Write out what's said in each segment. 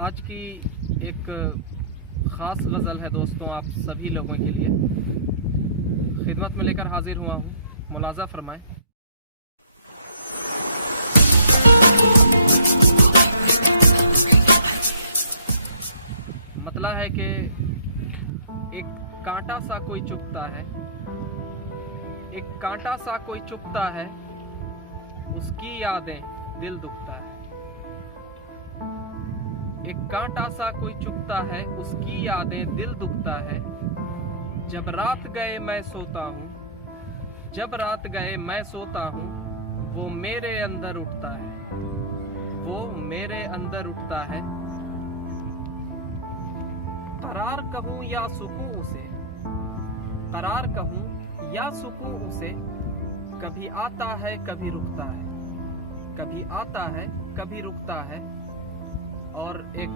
आज की एक ख़ास गज़ल है दोस्तों, आप सभी लोगों के लिए खिदमत में लेकर हाजिर हुआ हूँ। मुलाज़ा फरमाएं। मतला है कि एक कांटा सा कोई चुभता है, एक कांटा सा कोई चुभता है, उसकी यादें दिल दुखता है। एक कांटा सा कोई चुभता है, उसकी यादें दिल दुखता है। जब रात गए मैं सोता हूँ, जब रात गए मैं सोता हूँ, वो मेरे अंदर उठता है, वो मेरे अंदर उठता है। करार कहूँ या सुकून उसे, करार कहूँ या सुकून उसे, कभी आता है कभी रुकता है, कभी आता है कभी रुकता है। और एक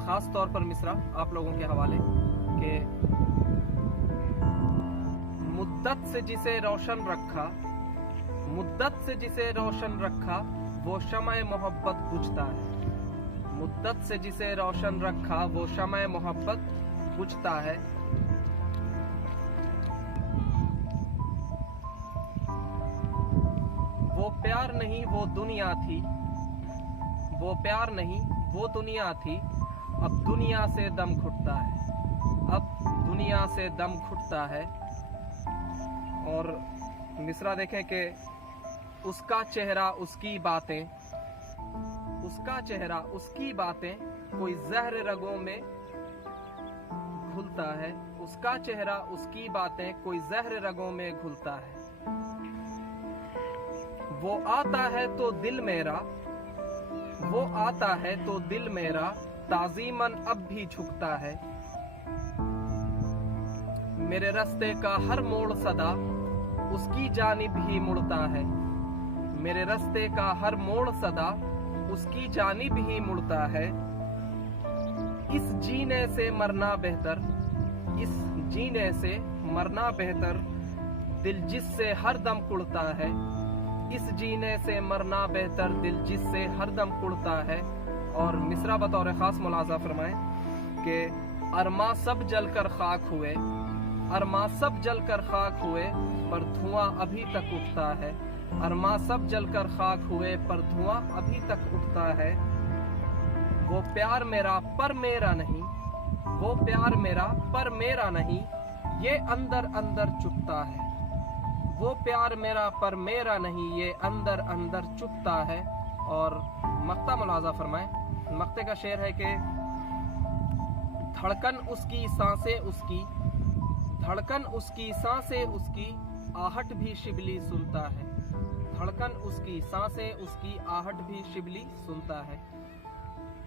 खास तौर पर मिसरा आप लोगों के हवाले के मुद्दत से जिसे रोशन रखा, मुद्दत से जिसे रोशन रखा, वो शमए मोहब्बत बुझता है। मुद्दत से जिसे रोशन रखा, वो शमए मोहब्बत बुझता है। वो प्यार नहीं वो दुनिया थी, वो प्यार नहीं वो दुनिया थी। अब दुनिया से दम घुटता है, अब दुनिया से दम घुटता है। और मिसरा देखें कि उसका चेहरा उसकी बातें, उसका चेहरा उसकी बातें, कोई जहर रगों में घुलता है। उसका चेहरा उसकी बातें, कोई जहर रगों में घुलता है। वो आता है तो दिल मेरा, वो आता है तो दिल मेरा, ताज़ीमन अब भी झुकता है। मेरे रास्ते का हर मोड़ सदा उसकी जानिब ही मुड़ता है। मेरे रास्ते का हर मोड़ सदा उसकी जानिब ही मुड़ता है। इस जीने से मरना बेहतर, इस जीने से मरना बेहतर, दिल जिससे हर दम कुड़ता है। इस जीने से मरना बेहतर, दिल जिससे हर दम कुड़ता है। और मिसरा बतौर खास मुलाजा फरमाएं कि अरमा सब जलकर खाक हुए, अरमा सब जलकर खाक हुए, पर धुआं अभी तक उठता है। अरमा सब जलकर खाक हुए, पर धुआं अभी तक उठता है। वो प्यार मेरा पर मेरा नहीं, वो प्यार मेरा पर मेरा नहीं, ये अंदर अंदर चुभता है। वो प्यार मेरा पर मेरा नहीं, ये अंदर अंदर चुभता है। और मक्ता मुलाजा फरमाएं। मक्ते का शेर है कि धड़कन उसकी सांसें उसकी, धड़कन उसकी सांसें उसकी, आहट भी शिबली सुनता है। धड़कन उसकी सांसें उसकी, आहट भी शिबली सुनता है।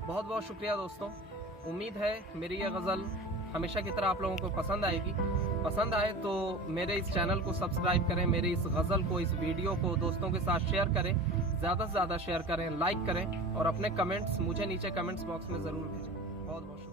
बहुत बहुत शुक्रिया दोस्तों। उम्मीद है मेरी ये गज़ल हमेशा की तरह आप लोगों को पसंद आएगी। पसंद आए तो मेरे इस चैनल को सब्सक्राइब करें, मेरी इस गज़ल को, इस वीडियो को दोस्तों के साथ शेयर करें, ज़्यादा से ज़्यादा शेयर करें, लाइक करें और अपने कमेंट्स मुझे नीचे कमेंट्स बॉक्स में ज़रूर भेजें। बहुत बहुत शुक्रिया।